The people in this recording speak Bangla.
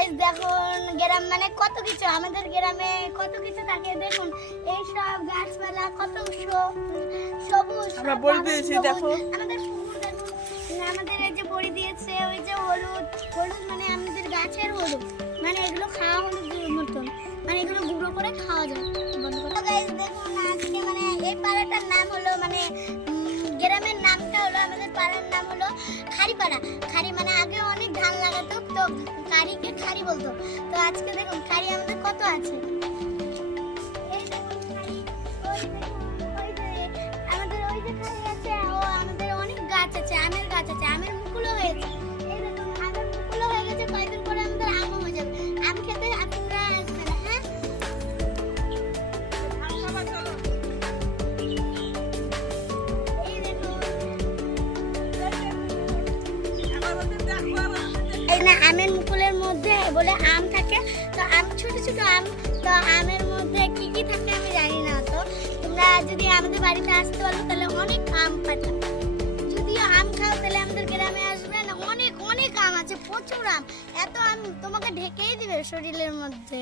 গাইস দেখুন গ্রাম মানে কত কিছু, আমাদের গ্রামে কত কিছু থাকে। দেখুন এই সব গাছপালা কত সবুজ, আমরা বড়ি দিয়েছি দেখো। আমাদের পুকুর দেখুন, আমাদের এই যে বড়ি দিয়েছে, ওই যে হলুদ হলুদ মানে আমাদের গাছের হলুদ, মানে এগুলো খাওয়া হলুদের মতন, মানে এগুলো গুঁড়ো করে খাওয়া যায়। গাইস দেখুন আজকে মানে এই পাড়াটার নাম হলো মানে গ্রামের নামটা হলো, আমাদের পাড়ার নাম হলো খারিপাড়া। খারি মানে আগে অনেক ধান লাগাতো তো খারিকে খারি বলতো। তো আজকে দেখুন খারি আমাদের কত আছে। এই দেখুন খারি, ওই দেখুন ওই যে আমাদের ওই যে খারি আছে, ও আমাদের অনেক গাছ আছে, আমের গাছ আছে, আমের মুকুলও হয়েছে। এই দেখুন আমের মুকুলও হয়ে গেছে, কয়েকদিন পরে আমাদের আমও হয়ে যাবে। আম খেতে আপনারা আসবেন, হ্যাঁ? এই না আমের মুকুলের মধ্যে বলে আম থাকে, তো আম ছোট ছোট আম, তো আমের মধ্যে কি কি থাকে আমি জানি না। তো তোমরা যদি আমাদের বাড়িতে আসতে পারো তাহলে অনেক আম পাতা, যদিও আম খাও তাহলে আমাদের গ্রামে আসবে না, অনেক অনেক আম আছে, প্রচুর আম, এত আম তোমাকে ঢেকেই দিবে শরীরের মধ্যে।